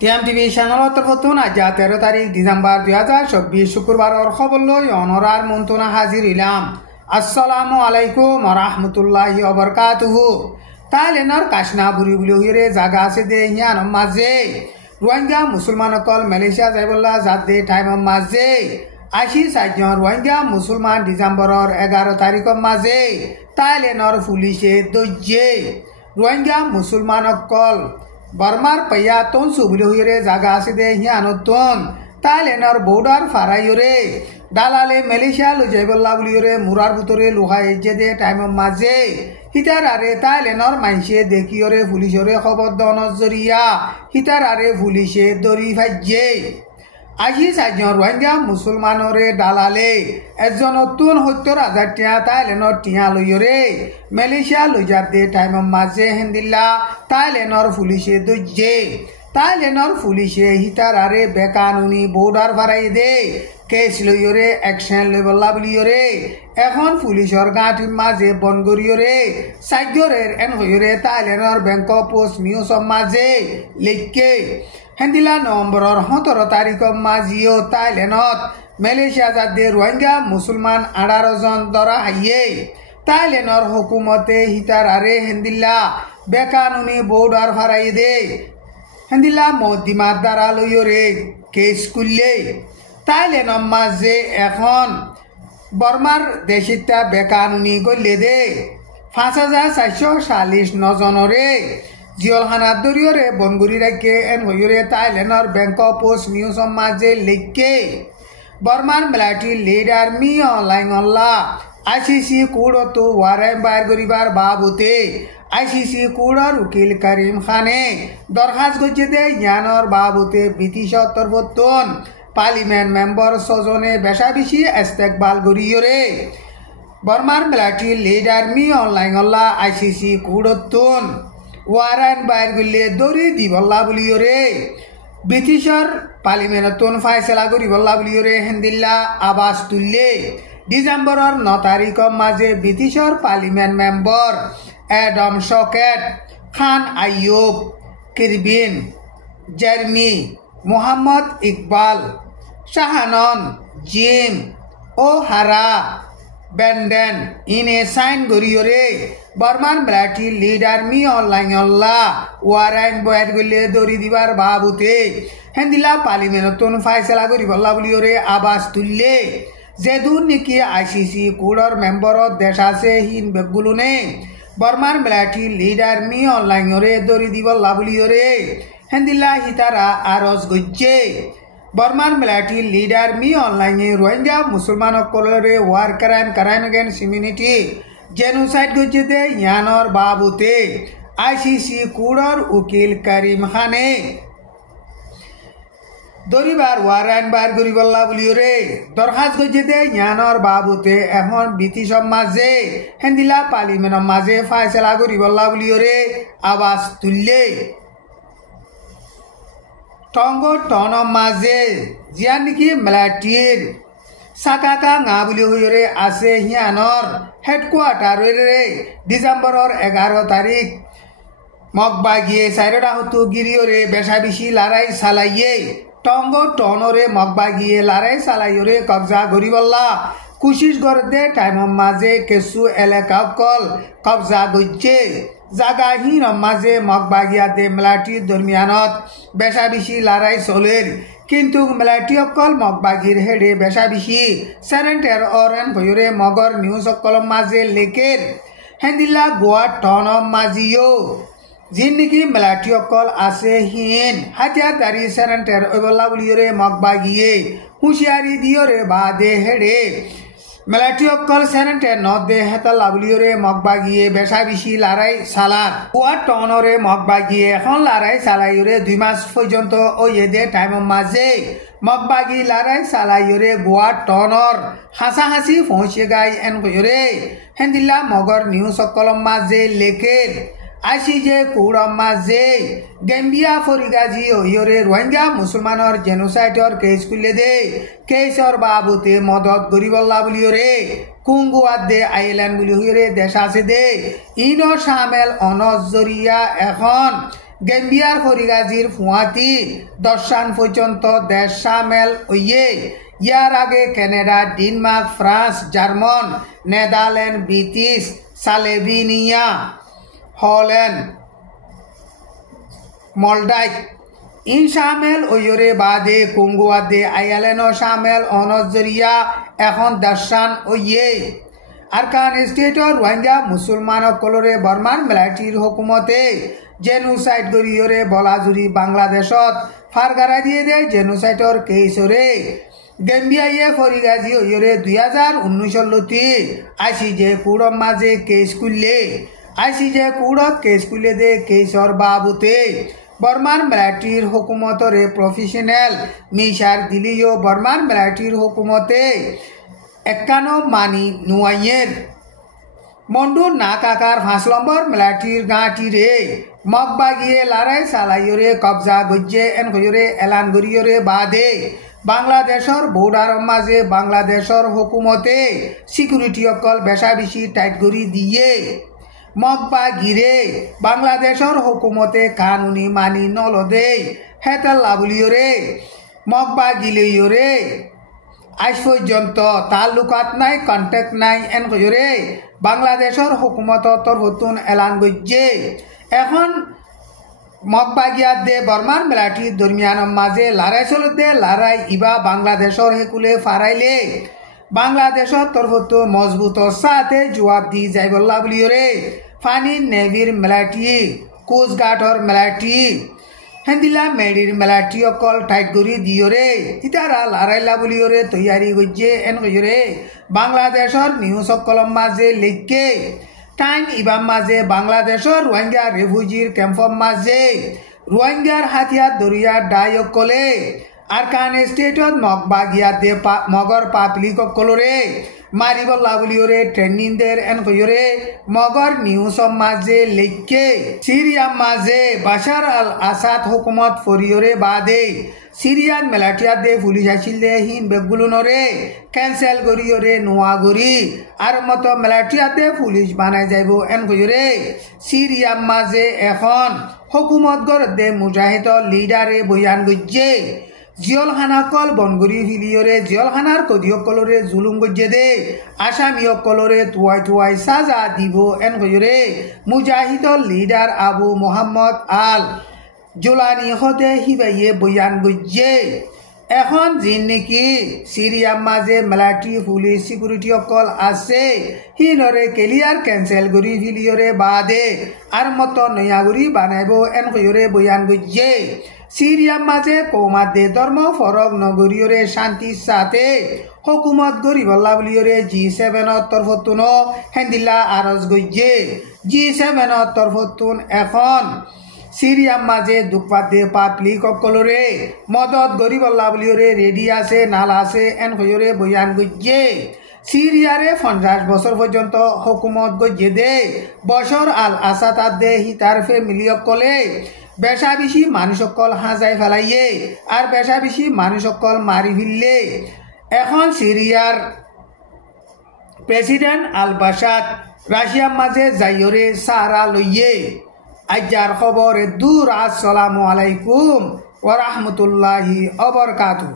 TM TV চ্যানেলত ফতুন আজ 13 তারিখ ডিসেম্বর 2024 শুক্রবারের খবর লই অনরার মন্ত্রণা হাজির হইলাম। আসসালামু আলাইকুম ওয়া রাহমাতুল্লাহি ওয়া বারাকাতুহু। তাইলেনর কাশনা বুড়ি বুলি হইরে জায়গা আছে দে ইয়ান মাঝে রোহিঙ্গা মুসলমান কল মালয়েশিয়া যাইবল্লা যাদে টাইম মাঝে 87 জন রোহিঙ্গা মুসলমান ডিসেম্বরের 11 তারিখের মাঝে তাইলেনর পুলিশে দইজে রোহিঙ্গা মুসলমান কল বর্মার পাইয়া তোন সুবলি হইরে জায়গা আছে দে হিয়ানতন তাইলেনর বর্ডার ফারাইরে দালালে মালয়েশিয়া লো যাইবল্লা বলিরে মুরার ভিতরে লোহাই যে দে টাইম মাঝে হিতার আরে তাইলেনর মাইসে দেখিয়রে পুলিশরে খবর দনর জরিয়া হিতার আরে পুলিশে দরি ভাজ্যে আজি 4 জন রোহিঙ্গা মুসলমানরে দালালে একজন নতুন 70,000 টিয়া তাইলেনর টিয়া লইরে মালয়েশিয়া লই যাতে টাইম মাঝে হেন্দিল্লা তাইলেনর পুলিশে দইজে তাইলেনর পুলিশে হিতার আরে বেকানুনি বর্ডার ফারাই দে কেস লইরে অ্যাকশন লেবল্লা বলিরে এখন পুলিশর গাঁটির মাঝে বনগরিয়রে সাইগরের এন হইরে তাইলেনর ব্যাংক পোস্ট নিউজ মাঝে লিখকে হেন্দিলা নভেম্বরের 17 তারিখের মাঝিও তাইলেনত মালয়েশিয়া যাতে রোহিঙ্গা মুসলমান 18 জন ধরা হাইয়ে তাইলেনর হুকুমতে হিতার আরে হেন্দিল্লা বেকানুনি বর্ডার ফারাই দে হেন্দিল্লা মদিমার দ্বারা লইরে কেস করলে তাইলেনর মাঝে এখন বর্মার দেশিতা বেকানুনি করলে দে 5,440 জনরে জিয়লখানার দরিয়রে বনগুড়ি রাখে এন হইরে তাইলেনর ব্যাংক পোস্ট নিউজ মাঝে লিখকে বর্মার মিলিটারি লিডার মি অনলাইন অল্লা আইসিসি কোর্টতো ওয়ারেন্ট বাইর করিবার বাবুতে আইসিসি কোর্টর উকিল করিম খানে দরখাস্ত করছে দে জ্ঞানর বাবুতে ব্রিটিশ তরফতন পার্লিমেন্ট মেম্বার 6 জনে বেশা বেশি ইস্তেকবাল করিয়রে বর্মার মিলিটারি লিডার মি অনলাইন অল্লা আইসিসি কোর্টতন ওয়ারেন্ট বাইর করলে দৌড়ি দিবল্লা বলিয়রে ব্রিটিশর পার্লিমেন্টতন ফাইসলা করিবল্লা বলিয়রে হেন্দিল্লা আবাস তুললে ডিসেম্বরের 9 তারিখের মাঝে ব্রিটিশর পার্লিমেন্ট মেম্বার এডম শকেট খান আইয়ুব কিরবিন জার্মি মোহাম্মদ ইকবাল শাহানন জিম ও হারা বেন্ডেন ইনে সাইন গরিয়রে Burman military leader me online অল্লা ওয়ারেন্ট বয়ার গলে দরি দিবার বাবুতে হেন্দিলা পার্লিমেন্টতন ফাইসলা করিবল্লা বলিয়রে আবাস তুললে যেদুন নাকি আইসিসি কোর্টর মেম্বারত দেশ আছে হিন বেগুলুনে বর্মার মিলিটারি লিডার মি অনলাইনরে দরি দিবল্লা বলিয়রে হেন্দিলা হিতারা আরজ গজ্জে বর্মার মিলিটারি লিডার মি অনলাইনে রোহিঙ্গা মুসলমান সকলরে war crime against humanity genocide গজ্জে দে ইয়ানর বাবুতে আইসিসি কোর্টর উকিল করিম খানে দরিবার ওয়ারেন্ট বার করিবল্লা বলিয়রে দরখাস্ত গজ্জে দে ইয়ানর বাবুতে এখন ব্রিটিশ মাঝে হেন্দিলা পার্লিমেন্ট মাঝে ফাইসলা করিবল্লা বলিয়রে আবাস তুললে টঙ্গ টন মাঝে জিয়ান নাকি মিলিটারির সাকাকা ngা বুলি হইরে আছে হিয়ানর হেডকোয়ার্টারে ডিসেম্বরের 11 তারিখ মগবাগিয়ে সাইরডা হতু গিরিয়রে বেশা বেশি লড়াই চালাইয়ে টঙ্গ টনরে মগবাগিয়ে লড়াই চালাইরে কবজা করিবল্লা কোশিশ করতে টাইম মাঝে কেসু এলাকা কল কবজা গজ্জে জাগাহীন মাঝে মগবাগিয়াতে মিলিটারি দরমিয়ানত বেশা বেশি লড়াই চলের কিন্তু মিলিটারি অকল মগবাগির হেডে বেশা বেশি সারেন্টার অরেন ভয়রে মগর নিউজ অকল মাঝে লেকের হেন্দিল্লা গোয়া টন মাঝিও যিন নাকি মিলিটারি অকল আছে হিন হাতিয়ারদারি সারেন্টার ওইবল্লা বলিয়রে মগবাগিয়ে হুঁশিয়ারি দিয়রে বাদে হেডে মিলিটারি অকল সারেন্টার নদে হেতা লাবলিয়রে মগবাগিয়ে বেশা বেশি লড়াই চালার গোয়া টনরে মগবাগিয়ে এখন লড়াই চালাইরে 2 মাস পর্যন্ত ওই এদে টাইম মাঝে মগবাগি লড়াই চালাইরে গোয়া টনর হাসাহাসি পৌঁছে গাই এন হইরে হেন্দিল্লা মগর নিউজ সকল মাঝে লেখের আইসি যে কোড়ম মাঝে গেম্বিয়া ফরিগাজি হইরে রোহিঙ্গা মুসলমানর জেনোসাইডর কেস খুলে দে কেসর বাবুতে মদত গরিবল্লা বলিয়রে কুঙ্গুয়াত দে আইল্যান্ড বলি হইরে দেশ আছে দে ইনো সামেল অনজরিয়া এখন গেম্বিয়ার ফরিগাজির ফুয়াতি দর্শান পর্যন্ত দেশ সামেল হইয়ে ইয়ার আগে Canada, Denmark, France, German, Netherland, British, Slovenia, Holland, মলডাইক ইন সামেল ওয়রে বাদে কঙ্গুয়াদে আয়ালেনো সামেল অনজরিয়া এখন দর্শান ওয়ে আরকান স্টেটর রোহিঙ্গা মুসলমান কলরে বর্মার মিলিটারির হুকুমতে জেনোসাইড গরিয়রে বলাজুরি বাংলাদেশত ফারগারা দিয়ে দেয় জেনোসাইডর কেসরে গেম্বিয়াইয়ে ফরিগাজি ওয়রে 2019 লতি আইসিজে কুড়ম মাঝে কেস খুললে আইসিজে কুড়ত কেস খুলে দে কেসর বাবুতে বর্মার মিলিটারির হুকুমতরে প্রফেশনাল মিশার দিলিও বর্মার মিলিটারির হুকুমতে একানো মানি নুয়াইয়ের মন্ডুর না কাকার 5 নম্বর মিলিটারির গাঁটি রে মগবাগিয়ে লড়াই চালাইয়রে কবজা গজ্জে এন হইরে এলান গরিয়রে বাদে বাংলাদেশর বর্ডার মাঝে বাংলাদেশর হুকুমতে সিকিউরিটি অকল বেশা বেশি টাইট গরি দিয়ে মগবা গিরে বাংলাদেশর হুকুমতে কানুনি মানি নলদে হেতাল লাবলিয়রে মগবা গিলেয়রে আজ পর্যন্ত তালুকাত নাই কন্ট্যাক্ট নাই এন কইরে বাংলাদেশর হুকুমত তরফতুন এলান গজ্জে এখন মগবাগিয়াত দে বর্মার মিলিটারি দরমিয়ান মাঝে লড়াই চলত দে লড়াই ইবা বাংলাদেশর হেকুলে ফারাইলে বাংলাদেশর তরফত মজবুত সাথে জবাব দি যাইবল্লা বলিয়রে ফানি নেভির মিলিটারি কোস্টগার্ডর মিলিটারি হেন্দিলা মেডির মিলিটারি অকল টাইট করি দিয়রে ইতারা লড়াইলা বলিয়রে তৈয়ারি গজ্জে এন কইরে বাংলাদেশর নিউজ কলম মাঝে লিখকে টাইম ইবাম মাঝে বাংলাদেশর রোহিঙ্গা রেফিউজির ক্যাম্পর মাঝে রোহিঙ্গার হাতিয়ার দরিয়া ডাইকলে আরকান স্টেটত মগবাগিয়া দে মগর পাবলিক কলরে মারিবল্লা বলিয়রে ট্রেনিং দের এন কইরে মগর নিউজ মাঝে লিখকে সিরিয়া মাঝে বাশার আল আসাদ হুকুমত ফরিয়রে বাদে সিরিয়ান মিলিটারি দে পুলিশ আসিল দে হিন বেগুলনরে ক্যান্সেল করিয়রে নোয়া গরি আর মতো মিলিটারি দে পুলিশ বানাই যাইব এন কইরে সিরিয়া মাঝে এখন হুকুমত গর দে মুজাহিদ লিডারে বয়ান গজ্জে জিয়লখানাকল বনগুড়ি ফিলিয়রে জিয়লখানার কদিয়কলরে জুলুম গজ্জে দে আসামিয়কলরে তুয়াই তুয়াই সাজা দিব এন কইরে মুজাহিদ লিডার আবু মোহাম্মদ আল জোলানি হতে হিবাইয়ে বয়ান গজ্জে এখন যিন নাকি সিরিয়ার মাঝে মিলিটারি পুলিশ সিকিউরিটি অকল আছে হিনরে ক্লিয়ার ক্যান্সেল করি ফিলিয়রে বাদে আর মতো নয়াগুড়ি বানাইব এন কইরে বয়ান গজ্জে সিরিয়ার মাঝে কৌমাদে ধর্ম ফরক নগরীয়রে শান্তির সাথে হুকুমত গরিবল্লা বলিয়রে G7 তরফতুন হেন্দিল্লা আরজ গজ্জে G7 তরফতুন এখন সিরিয়ার মাঝে দুঃপাদে পাবলিক অকলরে মদত গরিবল্লা বলিয়রে রেডি আছে নাল আছে এন কইরে বয়ান গজ্জে সিরিয়ারে 50 বছর পর্যন্ত হুকুমত গজ্জে দে বশর আল আসাদ দে হিতার ফ্যামিলি অকলে বেশা বেশি মানুষ অকল হাজাই ফেলাইয়ে আর বেশা বেশি মানুষ অকল মারি ফিরলে এখন সিরিয়ার প্রেসিডেন্ট আল বাসাদ রাশিয়ার মাঝে যাইয়রে সারা লইয়ে আজ্জার খবরে দূর। আসসালামু আলাইকুম ওয়া রাহমাতুল্লাহি ওয়া বারাকাতুহু।